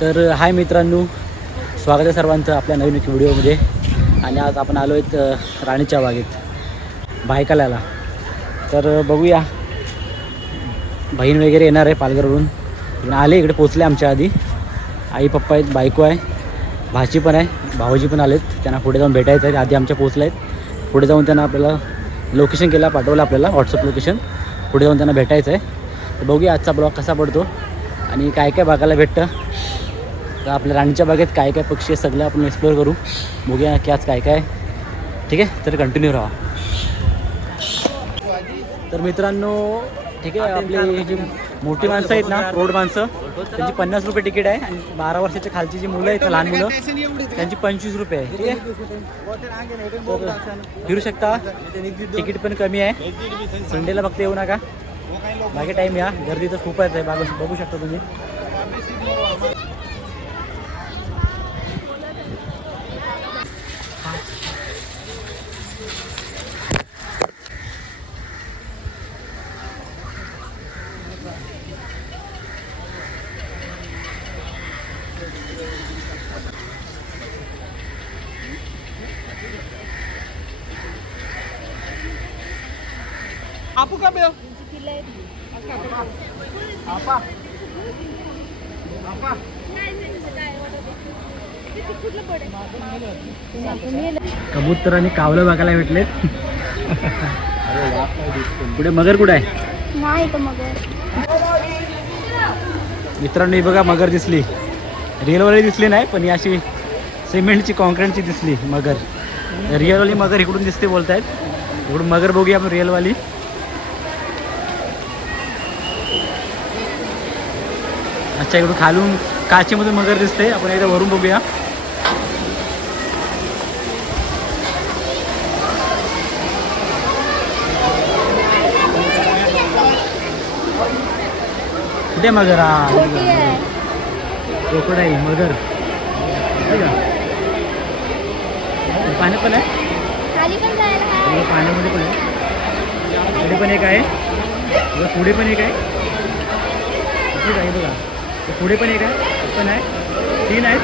तर हाय मित्रांनो, स्वागत आहे सर्वांचं आपल्या नवीन व्हिडिओमध्ये. आणि आज आपण आलो आहेत राणीच्या बागेत बायकाल्याला. तर बघूया, बहीण वगैरे येणार आहे पालघरवरून, आले इकडे पोचले आमच्या आधी. आई पप्पा आहेत, बायको आहे, भाची पण आहे, भाऊजी पण आलेत. त्यांना पुढे जाऊन भेटायचं आहे. आधी आमच्या पोचले आहेत. पुढे जाऊन त्यांना आपल्याला लोकेशन केला, पाठवलं आपल्याला व्हॉट्सअप लोकेशन. पुढे जाऊन त्यांना भेटायचं आहे. तर बघूया आजचा ब्लॉग कसा पडतो आणि काय काय बघायला भेटतं. तर आपल्या राणीच्या बागेत काय काय पक्षी आहे सगळं आपण एक्सप्लोअर करू. बघूया की आज काय काय. ठीक आहे, तर कंटिन्यू राहा. तर मित्रांनो, ठीक आहे, आपली जी मोठी माणसं आहेत ना, प्रौढ माणसं, त्यांची 50 रुपये तिकीट आहे. आणि 12 वर्षाच्या खालची जी मुलं आहेत ना, लहान मुलं, त्यांची 25 रुपये आहे. ठीक आहे, तर फिरू शकता. तिकीट पण कमी आहे. संडेला फक्त येऊ नका, बाकी टाईम या. गर्दी तर खूपच आहे, बघू शकता तुम्ही. आपू का बे? आपा कबूतर आणि कावलं बघायला भेटलेत. पुढे मगर कुठे आहे? नाही तर मगर. मित्रांनो, ही बघा मगर दिसली. रिअलवाली दिसली नाही, पण ही अशी सिमेंटची कॉन्क्रीटची दिसली मगर. रिअलवाली मगर इकडून दिसते बोलतायत. इकडून मगर बघूया आपण रिअलवाली. अच्छा, इकडून खालून काचेमधून मगर दिसते. आपण एकदा वरून बघूया. कुठे मगर? क्रोकोडाईल मगर पाण्यात पण आहे, खाली पण जायला आहे. पाण्यामध्ये पण आहे. पुढे पण एक आहे, पुढे पण एक आहे. बघा, पुढे पण एक आहे, पण आहे. 3 आहेत.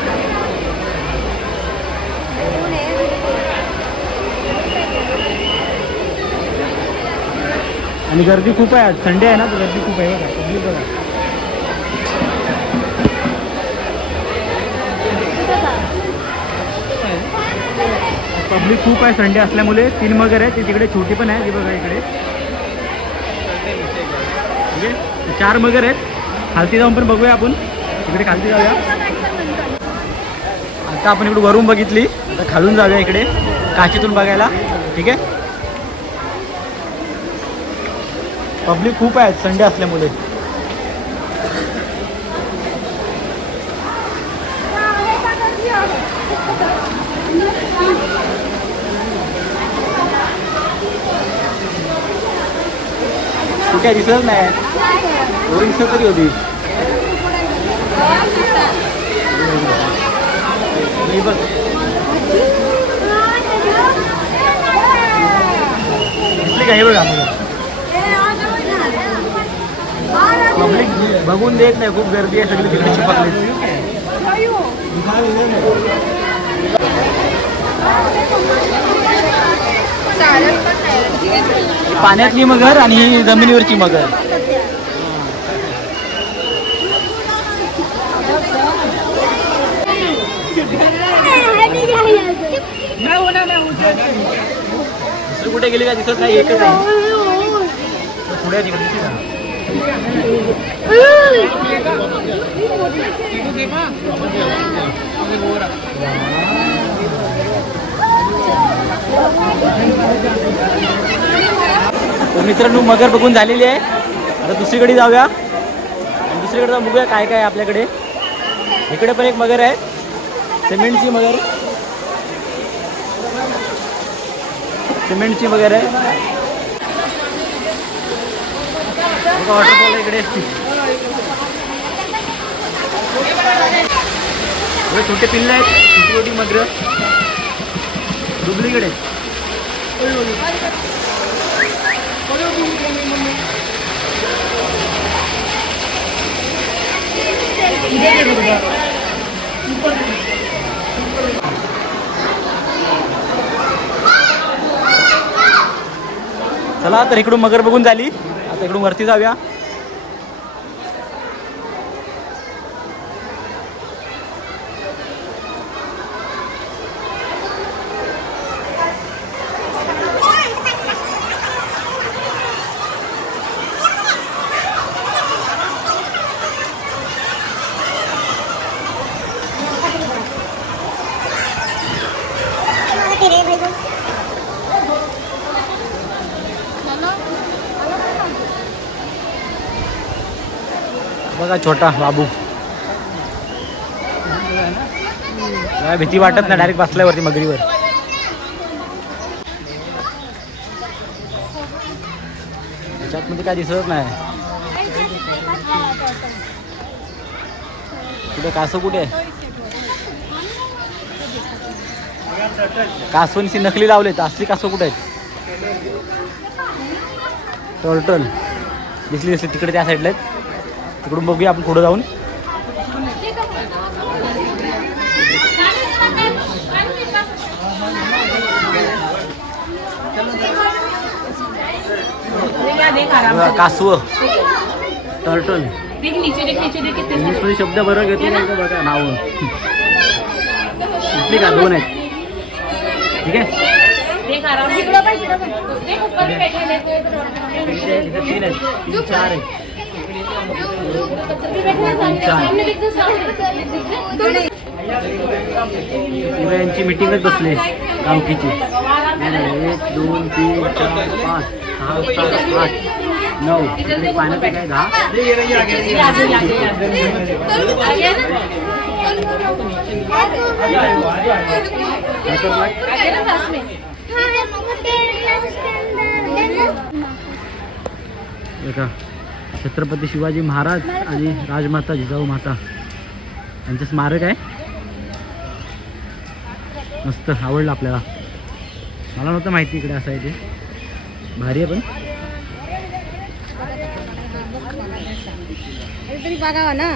आणि गर्दी खूप आहे आज, संडे आहे ना, तर गर्दी खूप आहे. बघा पब्लिक, बघा. पब्लिक खूप आहे संडे असल्यामुळे. 3 मगर आहे, ती तिकडे छोटी पण आहे, ती बघा इकडे. ठीक आहे, 4 मगर आहेत. खालती जाऊन पण बघूया आपण, इकडे खालती जाऊया. आता आपण इकडे वरून बघितली, आता खालून जाऊया इकडे काचेतून बघायला. ठीक आहे, पब्लिक खूप आहे संडे असल्यामुळे. कुठे दिसत नाही, वरून दिसत तरी होती. बघ, दिसली का? हे बघा, पब्लिक बघून देत नाही, खूप गर्दी आहे, सगळी तिकडे चिपकली. पाण्यातली मगर आणि जमिनीवरची मगर. दुसरी कुठे गेली का दिसत नाही, एकच आहे. पुढे तिकडे दिसते का? तर मित्रांनो, मगर बघून झालेली आहे. आता दुसरीकडे जाऊया, दुसरीकडे जाऊन बघूया काय काय आहे आपल्याकडे. इकडे पण एक मगर आहे, सिमेंटची मगर. सिमेंटची मगर आहे. वॉटरफॉल इकडे. छोटे पिल्ले आहेत, छोटी छोटी मगर. डुप्लिकेट आहेत. चला तर इकडून मगर बघून झाली, आता इकडून वरती जाऊया. बघा छोटा बाबू, काय भीती वाटत नाही डायरेक्ट बसल्यावरती मगरीवर. त्याच्यात मध्ये काय दिसत नाही. कुठे कासव कुठे आहे? कासवची नकली लावलेत, असली कासव कुठे आहेत? टर्टल दिसली तिकडे त्या साईडला आहेत. तिकडून बघूया आपण पुढे जाऊन. कासव, टर्टल, इंग्लिशमध्ये शब्द बरोबर घेतो नाही बघा नाव. इथली का दोन आहेत. ठीक आहे, तीन आहेत, तीन चार आहेत. यांची मीटिंगच बसली गावकीची. 1 2 3 4 5 6 7 8 9 पाण्यात काय 10. छत्रपती शिवाजी महाराज आणि राजमाता जिजाऊ माता यांचं स्मारक आहे. मस्त आवडलं आपल्याला. मला नव्हतं माहिती इकडे असं आहे ते. भारी आहे पण. तरी बघावा ना.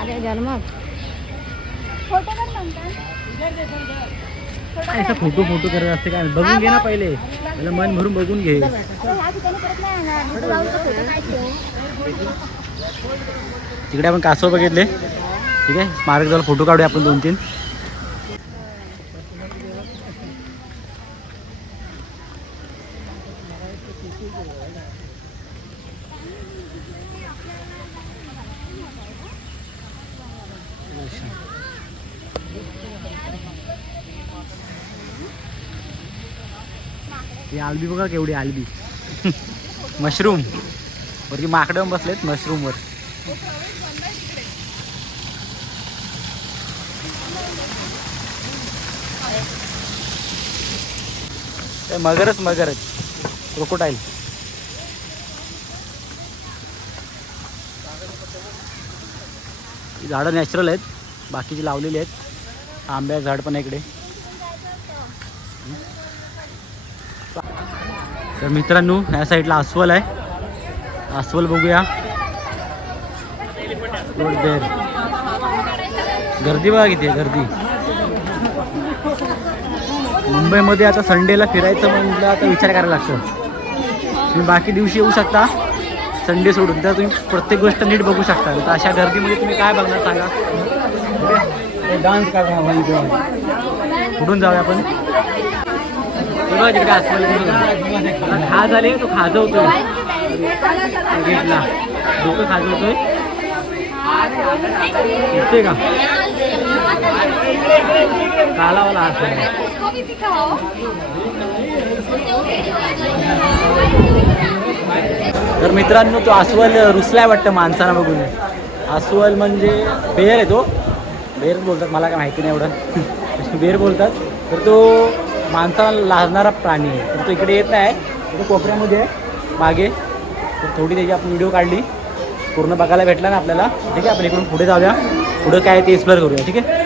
अरे जन्म असं फोटो करत असते काय. बघून घे ना पहिले, मला मन भरून बघून घे. तिकडे आपण कासव बघितले. ठीक आहे, स्मारक जवळ फोटो काढूया आपण 2-3. ही आलबी बघा केवढी आलबी. मशरूम वरती माकडं बसलेत मशरूम वर. मगरच क्रोकोडाईल. ही झाडं नॅचरल आहेत, बाकीची लावलेली आहेत. आंब्याचं झाड पण आहे इकडे. तर मित्रांनो, या साईडला अस्वल आहे. अस्वल बघूया. गर्दी बघा किती आहे गर्दी. मुंबईमध्ये आता संडेला फिरायचं म्हटलं आता विचार करायला लागतं. तुम्ही बाकी दिवशी येऊ शकता संडे सोडून, तर तुम्ही प्रत्येक गोष्ट नीट बघू शकता. तर अशा गर्दीमध्ये तुम्ही काय बघणार सांगा. डान्स करा. कुठून जाऊया आपण. तिकडे अस्वल खा झाले, तो खाजवतोय घेतला. डोकं खाजवतोय दिसते का. कालावाला अस्वल. तर मित्रांनो, तो अस्वल रुसलाय वाटतं माणसांना बघून. अस्वल म्हणजे बेर आहे. तो बेर बोलतात, मला काय माहिती नाही एवढं. बेर बोलतात. तर तो माणसाला लाजणारा प्राणी आहे. तर तो इकडे येत नाही, तो कोपऱ्यामध्ये आहे मागे. तर थोडी त्याची आपण व्हिडिओ काढली, पूर्ण बघायला भेटला ना आपल्याला. ठीक आहे, आपण इकडून पुढे जाऊया. पुढं काय ते एक्सप्लोर करूया. ठीक आहे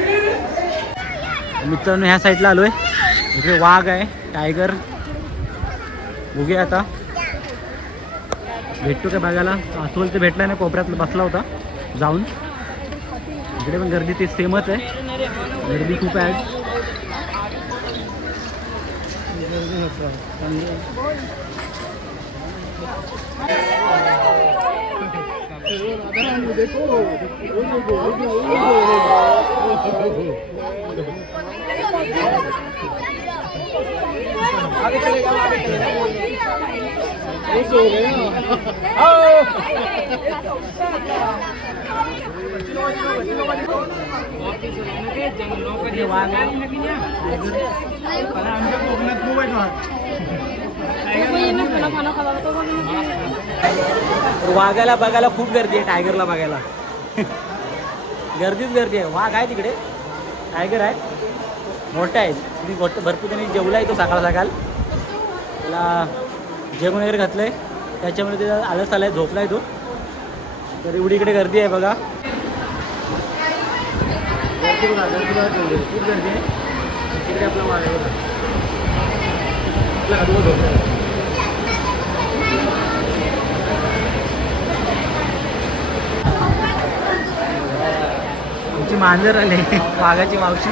मित्रांनो, ह्या साईडला आलो आहे. इकडे वाघ आहे, टायगर. बघूया आता भेटतो काय बघायला. अस्वल तर भेटला नाही, कोपऱ्यात बसला होता. जाऊन इकडे पण गर्दी ते सेमच आहे, गर्दी खूप आहे. वाघाला बघायला खूप गर्दी आहे, टायगरला बघायला गर्दीच गर्दी आहे. वाघ आहे तिकडे, टायगर आहे, मोठा आहे. तुम्ही भरपूर त्यांनी जेवला आहे तो सकाळ सकाळ, त्याला जेवण वगैरे घातलंय, त्याच्यामुळे त्याला आलस आलाय, झोपलाय तो. तर एवढी इकडे गर्दी आहे बघा, खूप गर्दी आहे तिकडे. आपला वाघ आहे बघा, आमची मांजर आली वाघाची मावशी.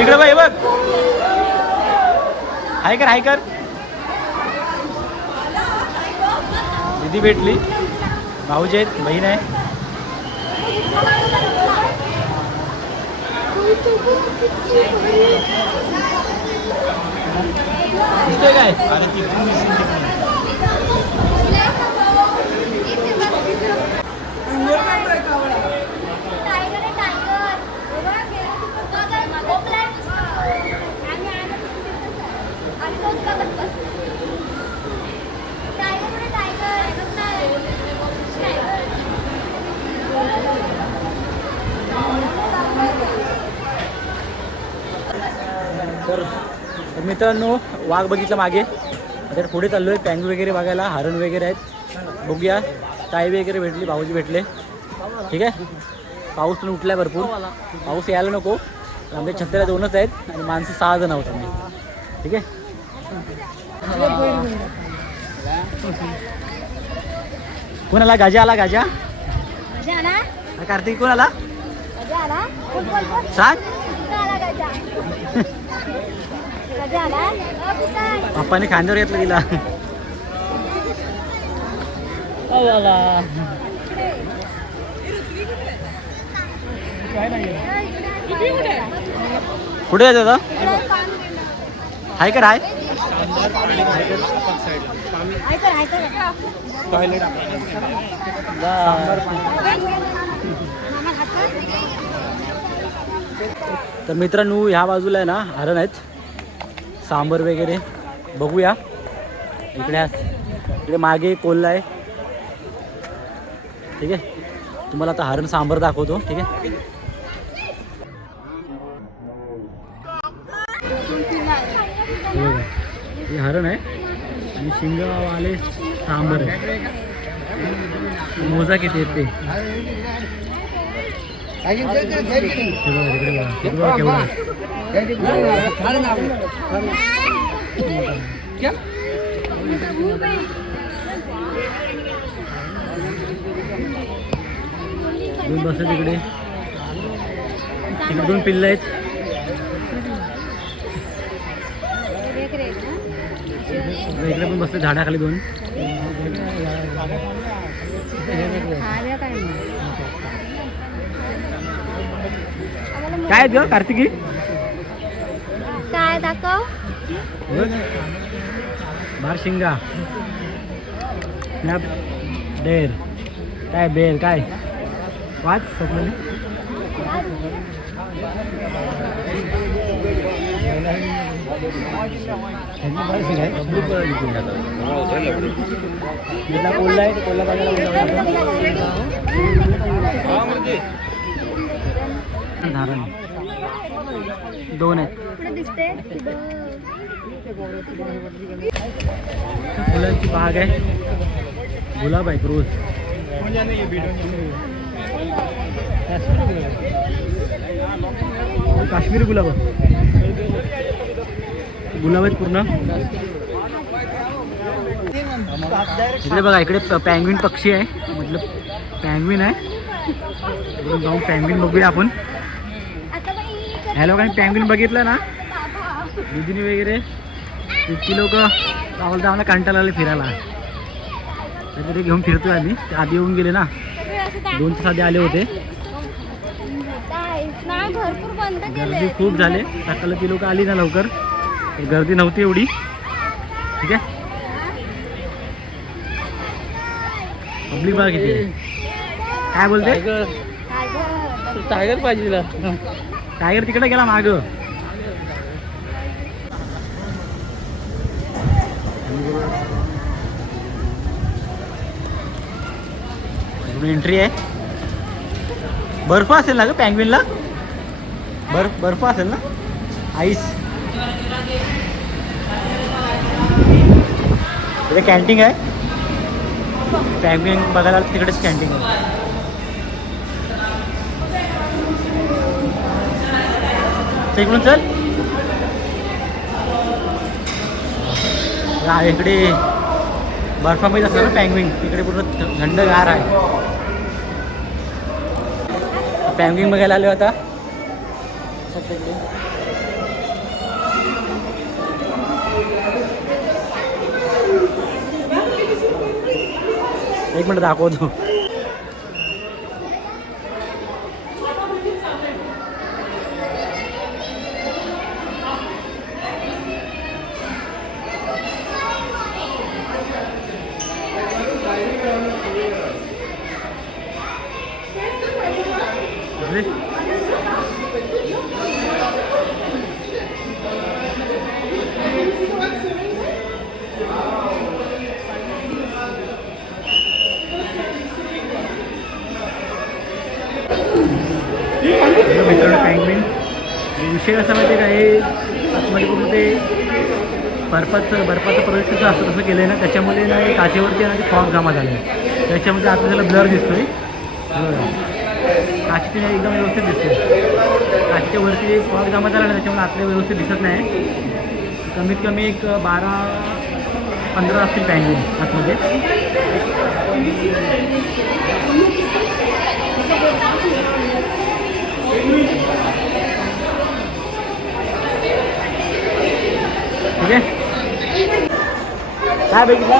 इकडे बाई बघ, हाय कर हाय कर. दीदी भेटली, भाऊजी आहेत, बहीण आहे. दिसतोय काय? तर मित्रांनो, वाघ बघितलं मागे, तर पुढे चाललो आहे पॅंगू वगैरे बघायला, हरण वगैरे आहेत. बघूया, ताई वगैरे भेटली, भाऊजी भेटले. ठीक आहे, पाऊस पण उठला आहे भरपूर, पाऊस यायला नको. आमच्या छत्र्या 2च आहेत आणि माणसं 6 जण आहोत आम्ही. ठीक आहे, कोण आला? गाजा आला, गाजा. कार्तिक कोण आला सांग. पप्पाने खांद्यावर घेतलं तिला. कुठे आहे दादा? हाय कर हाय. तर मित्रांनो, ह्या बाजूला आहे ना हरण आहेत, सांबर वगैरे बघूया. इकडे मागे कोल्हा आहे. ठीक आहे, तुम्हाला आता हरण सांबर दाखवतो. ठीक आहे, हे हरण आहे आणि शिंगवाले सांबर आहे. मोजा किती आहेत ते दोन बस तिकडे, तिकडे 2 पिल्लं आहेत. इकडे पण बसले झाडाखाली 2. काय ग कार्तिकी? काय दाखव? बारशिंगा, बेर. काय बेर काय वाच स्वप्न. कोल्हा आहे, कोल्हा बघायला धारण 2 आहेत. फुलांची बाग आहे, गुलाब आहे, रोज. काश्मीरी गुलाब, गुलाब आहेत पूर्ण. इकडे बघा, इकडे पँग्विन पक्षी आहे, मतलब पँग्विन आहे. इकडून जाऊन पॅंग्विन बघूया आपण. ह्या लोकांनी पॅंग्विन बघितलं ना दीदीने वगैरे इतकी लोक बोलता आम्हाला कंटाळा आले फिरायला. काहीतरी घेऊन फिरतोय आम्ही. ते आधी येऊन गेले ना 2 तास आधी आले होते. भरपूर बंद गर्दी खूप झाले. सकाळी ती लोक आली ना लवकर तर गर्दी नव्हती एवढी. ठीक आहे. पब्लिक बघा किती. काय बोलते टायगर पाहिजे तिला. टायगर तिकडे गेला माग. एंट्री आहे. बर्फ असेल ना ग पॅंग्विनला. बर्फ असेल ना. आईस. तिथे कॅन्टीन आहे. पॅंग्विन बघायला तिकडेच कॅन्टीन आहे. इकडून चल. इकडे बर्फामध्ये असणार ना पॅंग्विन. इकडे पूर्ण थंडगार आहे. पॅंग्विन बघायला आले होता. एक मिनिट दाखवतो. मित्रांनो पॅंग्विन विषय कसा माहिती का हे आतमध्ये पूर्ण ते बर्फाचं प्रदेश कसं असतं तसं केलं आहे ना. त्याच्यामध्ये ना एक काचेवरती ना ते फॉग जमा झालं आहे. त्याच्यामध्ये आता त्याला ब्लर दिसतोय. काचेची एकदम व्यवस्थित दिसते. काचेच्या वरती फॉग जमा झाला ना त्याच्यामुळे आतल्या व्यवस्थित दिसत नाही. कमीत कमी एक 12-15 असतील पॅंग्विन आतमध्ये. ठीक आहे. काय बघितला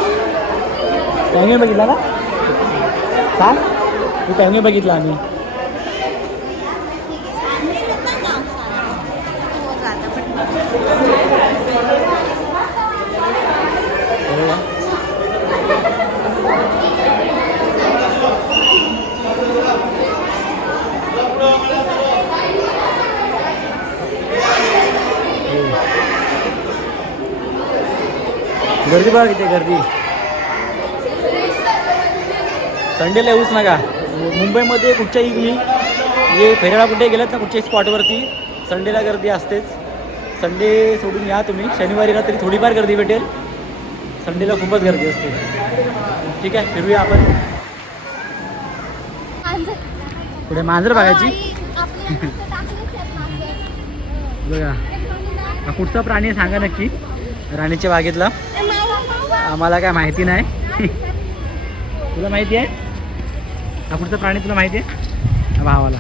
पॅंग्विन बघितला ना. सांग तू पॅंग्विन बघितला आम्ही. गर्दी बघा किती गर्दी. संडेला येऊच नका. मुंबईमध्ये कुठच्याही तुम्ही जे फिरायला कुठे गेलात ना कुठच्याही स्पॉटवरती संडेला गर्दी असतेच. संडे सोडून या तुम्ही. शनिवारीला तरी थोडीफार गर्दी भेटेल. संडेला खूपच गर्दी असते. ठीक आहे फिरूया आपण. पुढे मांजर बघायची. बघा हा कुठचा प्राणी आहे सांगा नक्की. राणीच्या बागेतला. आम्हाला काय माहिती नाही. तुला माहिती आहे हा कुठचा प्राणी तुला माहिती आहे. भावाला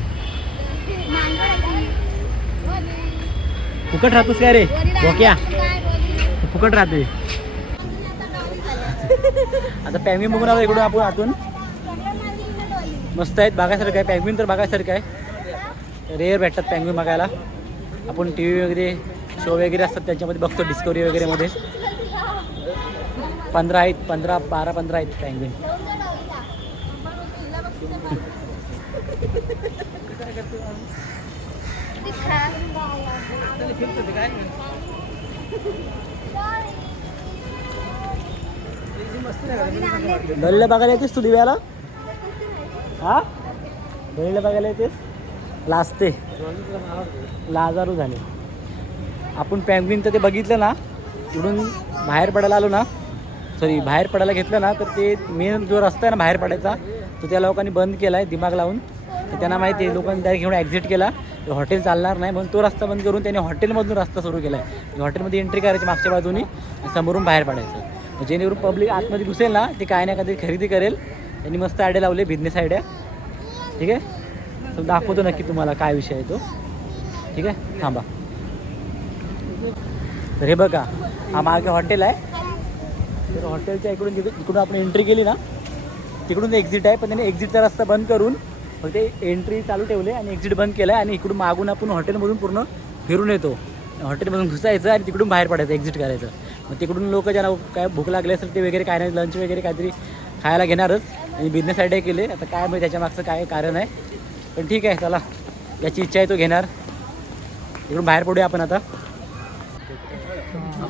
फुकट राहतोस काय रे बोक्या. फुकट राहते. आता पॅंग्विन बघून आलो इकडून आपण आतून. मस्त आहेत बघायसारखं आहे. पॅंग्विन तर बघायसारखं आहे. रेअर भेटतात पॅंग्विन बघायला. आपण टी व्ही वगैरे शो वगैरे असतात त्याच्यामध्ये बघतो डिस्कवरी वगैरे मध्ये. 15 आहेत 12-15 आहेत पॅंग्विन. दरीला बघायला येतेस तू दिव्याला. हा दरीला बघायला येतेस. लाजते. लाजारू झाले. आपण पॅंग्विन तर ते बघितलं ना इकडून बाहेर पडायला आलो ना बाहेर पडायला घेतलं ना तर ते मेन जो रस्ता आहे ना बाहेर पडायचा तो त्या लोकांनी बंद केला आहे दिमाग लावून. तर त्यांना माहिती आहे लोकांनी डायरेक्ट घेऊन एक्झिट केला. हॉटेल चालणार नाही म्हणून तो रस्ता बंद करून त्यांनी हॉटेलमधून रस्ता सुरू केला आहे. हॉटेलमध्ये एंट्री करायची मागच्या बाजूनी समोरून बाहेर पडायचं. जेणेकरून पब्लिक आतमध्ये घुसेल ना ते काय ना काहीतरी खरेदी करेल. त्यांनी मस्त आयडिया लावले बिझनेस आयडिया. ठीक आहे. तर दाखवतो नक्की तुम्हाला काय विषय आहे तो. ठीक आहे, थांबा. तर हे बघा, हा मागे हॉटेल आहे. तर हॉटेलच्या इकडून आपण एंट्री केली ना, तिकडून एक्झिट आहे. पण त्याने एक्झिटचा रस्ता बंद करून फक्त एंट्री चालू ठेवले आणि एक्झिट बंद केला आहे. आणि इकडून मागून आपण हॉटेलमधून पूर्ण फिरून येतो. हॉटेलमधून घुसायचं आणि तिकडून बाहेर पडायचं, एक्झिट करायचं. मग तिकडून लोक ज्यांना काय भूक लागली असेल ते वगैरे काय नाही, लंच वगैरे काहीतरी खायला घेणारच. आणि बिझनेस आयडिया केले. आता काय माहिती त्याच्या मागचं काय कारण आहे, पण ठीक आहे, चला, याची इच्छा आहे तो घेणार. इकडून बाहेर पडूया आपण आता.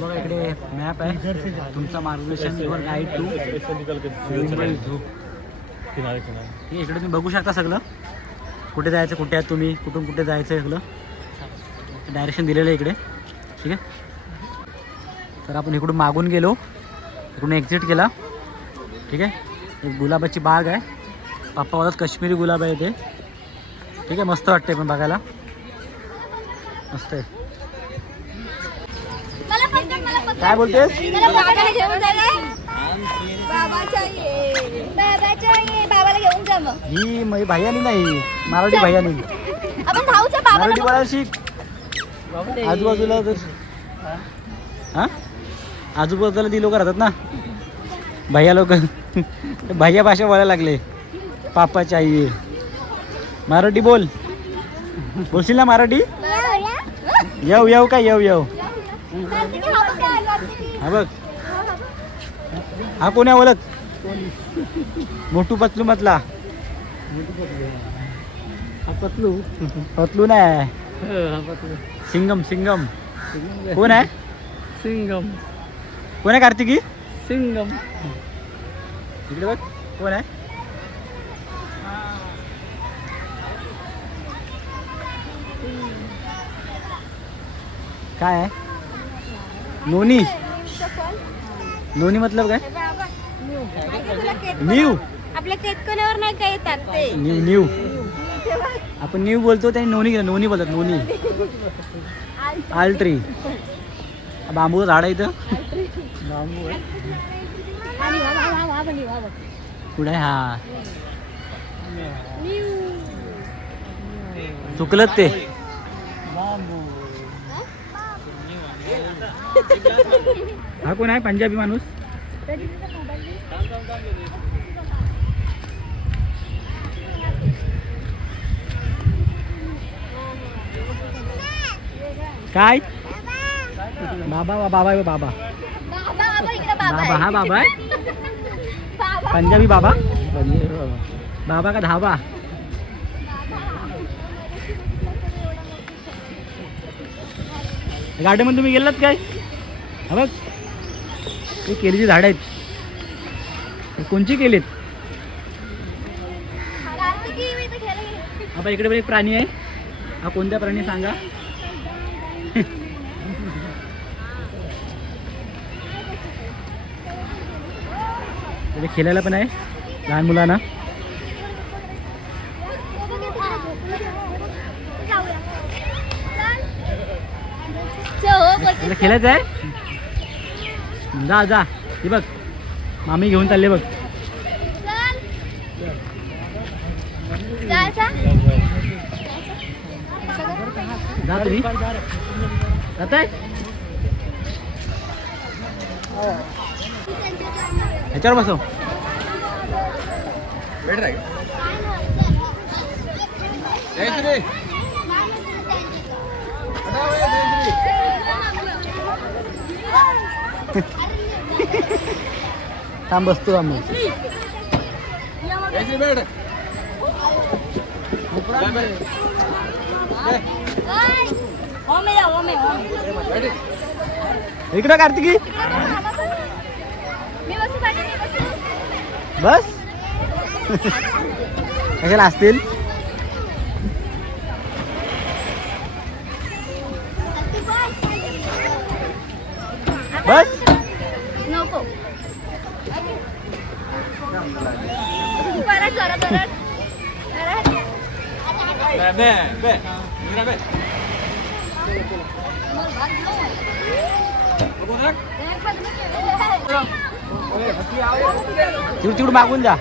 बघा इकडे मॅप आहे, तुमचा मार्गदर्शन गाईड टू झू. इकडे तुम्ही बघू शकता सगळं, कुठे जायचं, कुठे आहात तुम्ही, कुठून कुठे जायचं सगळं डायरेक्शन दिलेलं आहे इकडे. ठीक आहे, तर आपण इकडून मागून गेलो, इकडून एक्झिट केला. ठीक आहे, एक गुलाबाची बाग आहे. पप्पा बोलतात काश्मीरी गुलाब आहे ते. ठीक आहे, मस्त वाटते पण बघायला, मस्त आहे. काय बोलतेस? बाबाला घेऊन जा मग. ही भैयानी नाही, मराठी भैयानी. आपण धावूच्या बाबाला मराठी बोलायला शिक. आजूबाजूला तर हां आजूबाजूला ती लोक राहतात ना, भैया लोक भैया भाषा बोलायला लागले. पापाची आई मराठी बोल, बोलशील ना मराठी? येऊ येऊ काय येऊ येऊ. हा बघ, हा कोण आहे ओळख? मोठू पतलू मतला. पतलू पतलू नाही, पतलू सिंगम. सिंगम कोण आहे? सिंगम. कोण आहे? कार्तिकी सिंगम. इकडे बघ, कोण आहे? काय आहे? नोनी. नोनी मतलब काय? न्यू. आपल्या केतकण्यावर नाही काय येतात ते. न्यू न्यू आपण न्यू बोलतो, त्याने नोनी नोनी बोलतात. नोनी. आल्ट्री. बांबूचं झाड आहे इथं. बांबू आहे. कुठे आहे? हा चुकलं ते. हा कोण आहे? पंजाबी माणूस. काय? बाबा बाबा आहे बाबा. बाबा हा बाबा आहे. पंजाबी बाबा. बाबा का धाबा. गार्डनमध्ये तुम्ही गेलात काय? हा बघ, हे केळीची झाड आहेत. हे कोणची केलीत? हा इकडे पण एक प्राणी आहे. हा कोणता प्राणी सांगा? इकडे खेळायला पण आहे लहान मुलांना. इकडे खेळायचं आहे. जा जा, हे बघ मामी घेऊन चालले बघ. जा तुम्ही जात आहे. ह्याच्यावर बसव. थांब बसतो आम्ही. इकडं कार्तिकी बस. कशाला असतील? बस नको. तिकडून मागून जा.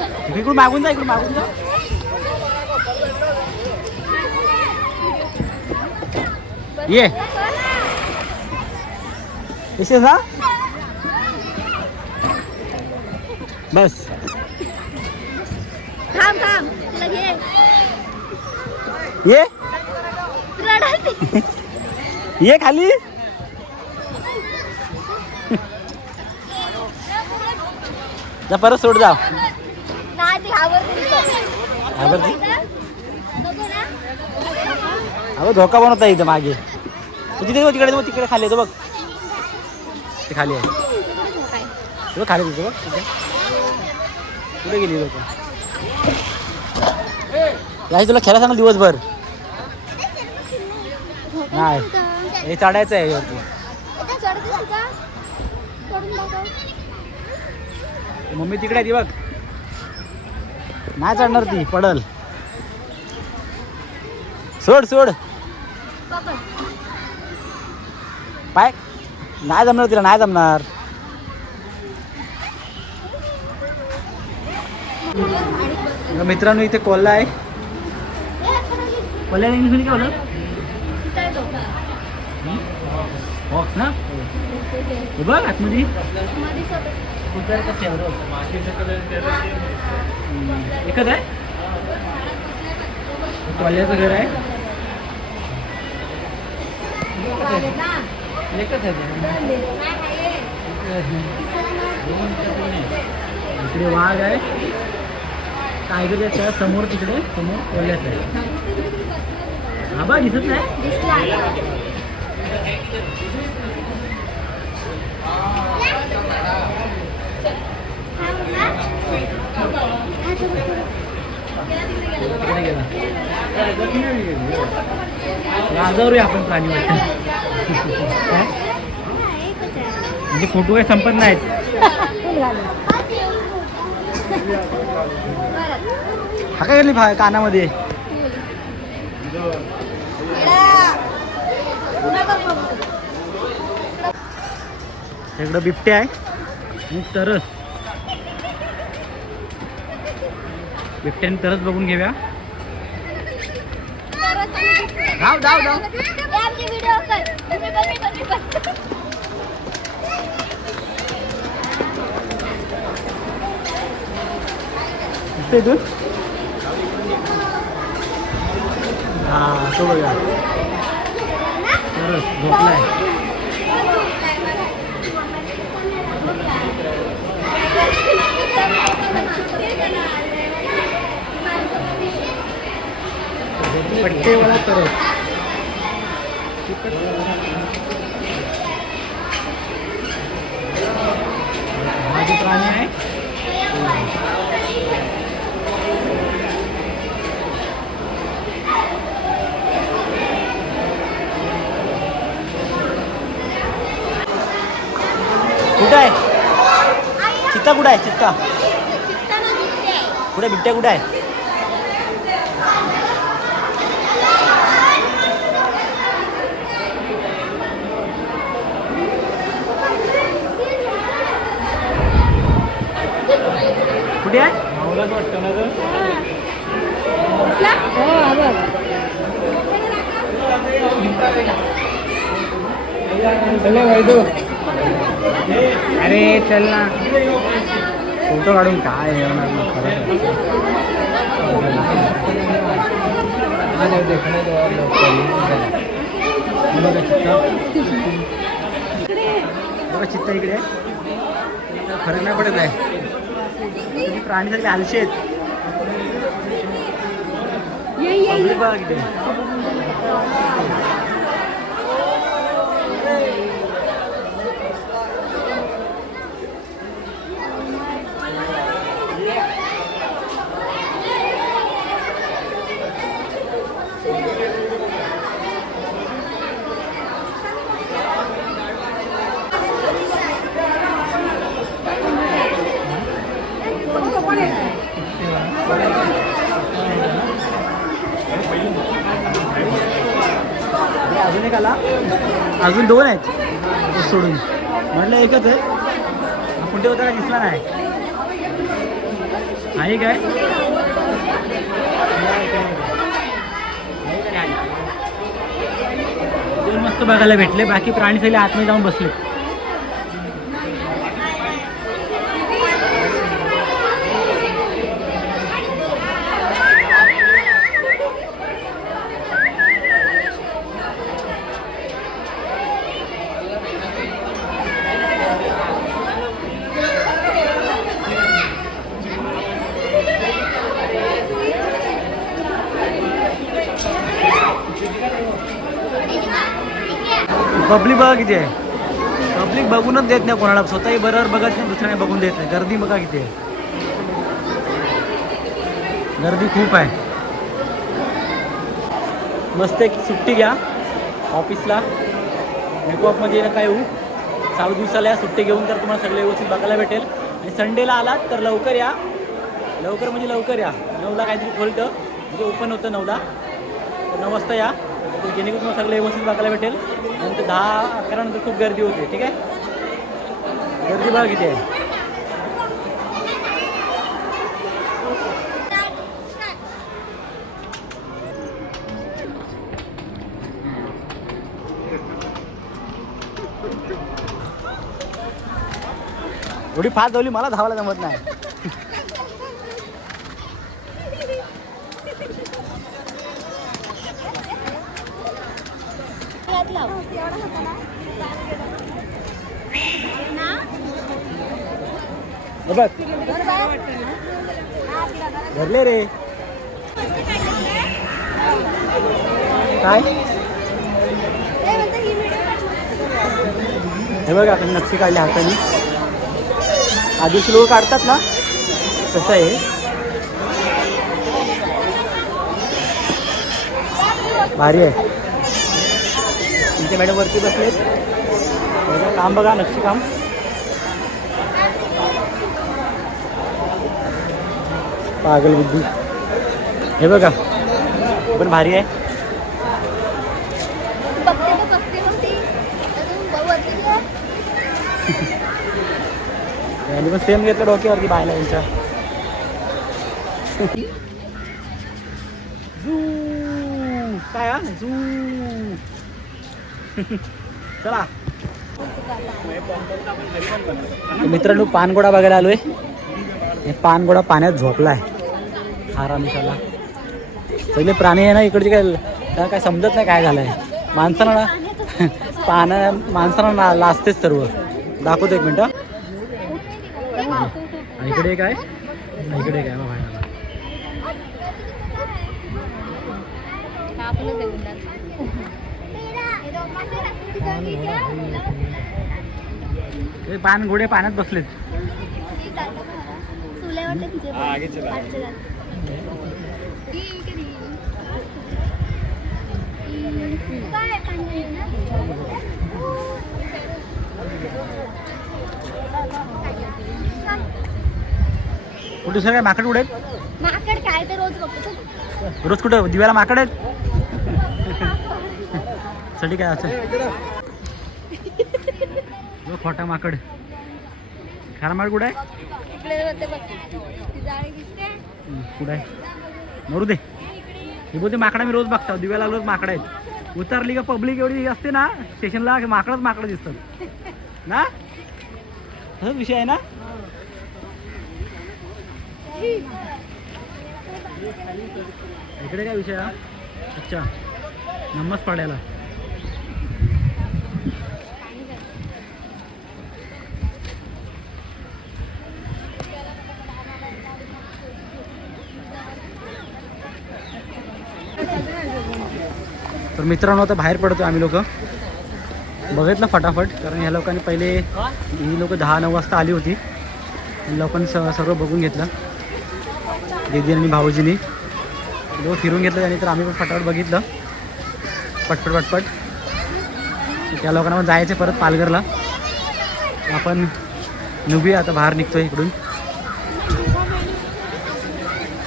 इकडून मागून जा, इकडून मागून जा. ये इसे ना बस. थांब थांब तुला घे. ये रडायची. ये खाली. जा परत सोड जा. नाही ती घाबरते. घाबरते? नको ना. अगं धोका बनवता इथं मागे. तिथे बघ, तिकडे बघ, तिकडे खाली येतो बघ. ते खाली आहे. ते बघ खाली तिथे बघ. तिथे कुठे गेली लोक? याची तुला खेळा सांग दिवसभर. नाही हे चढायचं आहे वरती. मम्मी तिकडे आहे ती बघ. नाही चढणार ती, पडल. सोड सोड पाय. नाही जमणार तिला, नाही जमणार. मित्रांनो इथे कोल्हा आहे. कोल्हा इंग्लिश काय बोलत बॉक्स ना. हे बघ आतमध्ये एकच आहे. कोल्ह्याचं घर आहे. एकच आहे. इकडे वाघ आहे. टायगर त्याच्या समोर, तिकडे समोर कोल्ह्याचं आहे. हा बा दिसत नाही. राजावर आपण प्राणी वाटत. म्हणजे फोटो काही संपत नाहीत. हा काय गेली कानामध्ये. इकडं बिबटे आहे. मग तरस बिबट्याने तरस बघून घेऊया. धाव धाव धाव. इथून हा तो बघा तरस झोपलाय. पट्टेवाला तरस. हा जो प्राणी आहे कुठं आहे? चित्ता कुठं आहे? चित्ता कुठे? बिबट्या कुठं आहे? कुठे आहे? वाटतं ना तर. अरे चल ना फोटो काढून काय बघा चित्ता इकडे फरक नाही पडत आहे. प्राणी सगळे आलशे आहेत. बघा किती. अजून एक आला. अजून दोन आहेत सोडून. म्हटलं एकच आहे. कुठे होता का दिसला नाही. आहे काय दोन मस्त बघायला भेटले. बाकी प्राणी सगळे आतमध्ये जाऊन बसले. पब्लिक बघा किती आहे. पब्लिक बघूनच देत नाही कोणाला. स्वतःही बरोबर बघत नाही, दुसऱ्याने बघून देत नाही. गर्दी बघा किती आहे. गर्दी खूप आहे. मस्त एक सुट्टी घ्या ऑफिसला. मेकअपमध्ये काय येऊ चालू दिवसाला या सुट्टी घेऊन तर तुम्हाला सगळे व्यवस्थित बघायला भेटेल. आणि संडेला आलात तर लवकर या. लवकर म्हणजे लवकर या. 9ला काहीतरी खोलतं म्हणजे ओपन होतं 9ला. तर 9 वाजता या जेणेकरून तुम्हाला सगळे व्यवस्थित बघायला भेटेल. नंतर 10-11 नंतर खूप गर्दी होते. ठीक आहे. गर्दी बघा किती आहे. एवढी फास्ट धावली मला धावायला जमत नाही. बघ धरले रे. काय हे बघा आपण नक्षी काढली हाताने. आधीच लोक काढतात ना तसं आहे. भारी आहे. तुमच्या मॅडम वरती बसलेत. काम बघा नक्षी काम. पागल बुद्धी. हे बघा पण भारी आहे. आणि पण सेम घेतलं डोक्यावरती बायला यांच्या. झू काय झू. चला मित्रांनो पानगोडा बघायला आलोय. हे पानगोडा पाण्यात झोपलाय आरामशाला. सगळे प्राणी आहे ना इकडचे काय काय समजत नाही काय झालंय. माणसांना माणसांना लाजतेच सर्व. दाखवतो एक मिनटं. इकडे काय इकडे काय बाबा पान घोडे पाण्यात बसलेत. कुठे सर काय माकड उडेल. माकड काय ते रोज बघतो. रोज कुठं दिव्याला माकड आहेत. साठी काय असं खोटा माकड. खरा माकड कुठं आहे. कुठं आहे मरू दे. हे बोलते माकडा मी रोज बघतो. दिव्याला रोज माकडं आहेत. उतरली का पब्लिक एवढी असते ना स्टेशनला माकडं दिसतात ना. तसंच विषय आहे ना. इकडे काय विषय हा. अच्छा नमस पडायला. तर मित्रांनो आता बाहेर पडतो आम्ही लोक. बघितलं फटाफट कारण ह्या लोकांनी पहिले ही लोक 10-9 वाजता आली होती. लोकांनी सर्व बघून घेतलं. दीदी आणि भाऊजींनी लोक फिरून घेतलं. त्यानंतर आम्ही पण फटाफट बघितलं पटपट. त्या लोकांना पण जायचं परत पालघरला. आपण निघूया आता. बाहेर निघतोय इकडून.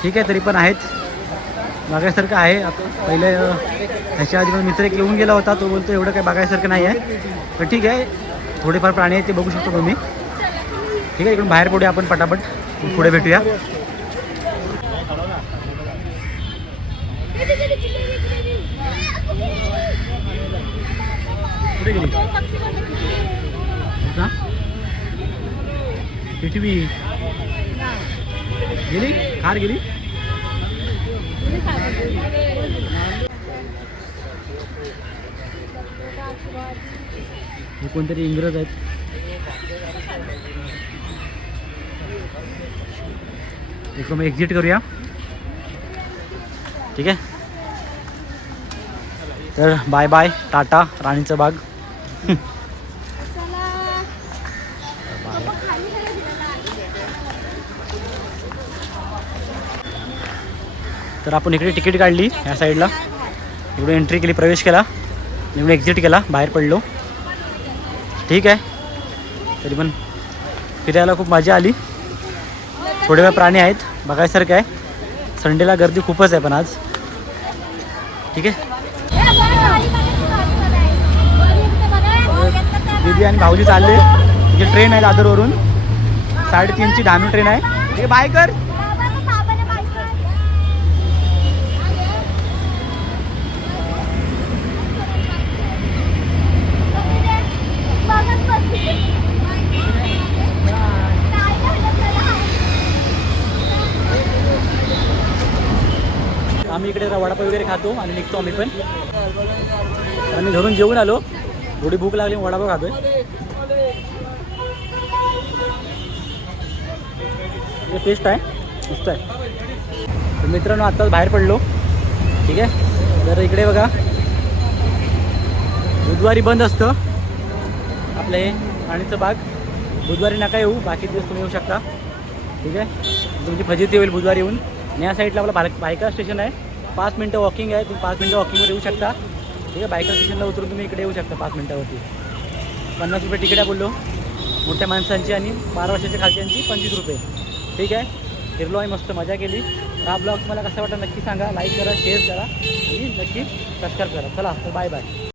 ठीक आहे तरी पण आहेत बघायसारखं आहे. आता पहिले ह्याच्या आधी पण मित्र एक येऊन गेला होता. तो बोलतो एवढं काय बघायसारखं नाही आहे. पण ठीक आहे थोडेफार प्राणी आहेत ते बघू शकतो तुम्ही. ठीक आहे इकडून बाहेर पडूया आपण पटापट. पुढे भेटूया. कुठे गेली का पिठवी गेली खार गेली हे कोणतरी इंग्रज आहेत इकडून एक्झिट करूया ठीक आहे तर बाय बाय टाटा राणीचा बाग तर आपण इकडे तिकीट काढली या साईडला इकडून एंट्री केली प्रवेश केला इकडून एक्झिट केला बाहेर पडलो ठीक आहे तरी पण फिरायला खूप मजा आली थोडे वेळ प्राणी आहेत बघायसारखं आहे संडेला गर्दी खूपच आहे पण आज ठीक आहे दीदी आणि भाऊजी चालले म्हणजे ट्रेन आहे दादरवरून 3:30ची डहाणू ट्रेन आहे ठीक आहे बाय कर आम्ही इकडे वडापाव वगैरे खातो आणि निघतो आम्ही पण तर आम्ही घरून जेवून आलो थोडी भूक लागली वडापाव खातोय टेस्ट आहे मस्त आहे तर मित्रांनो आत्ताच बाहेर पडलो ठीक आहे तर इकडे बघा बुधवारी बंद असतं आपलं हे राणीचं बाग बुधवारी नका येऊ बाकी दिवस तुम्ही येऊ शकता ठीक आहे तुमची फजिती होईल बुधवारी येऊन आणि या साईडला आपला बायका स्टेशन आहे 5 मिनटं वॉकिंग आहे तुम्ही 5 मिनटं वॉकिंगवर येऊ शकता ठीक आहे बायका स्टेशनला उतरून तुम्ही इकडे येऊ शकता 5 मिनटावरती 50 रुपये तिकीट आहे बोललो मोठ्या माणसांची आणि 12 वर्षाच्या खालच्यांची 25 रुपये ठीक आहे फिरलो आणि मस्त मजा केली हा ब्लॉग तुम्हाला कसा वाटला नक्की सांगा लाईक करा शेअर करा आणि नक्की सबस्क्राईब करा चला तर बाय बाय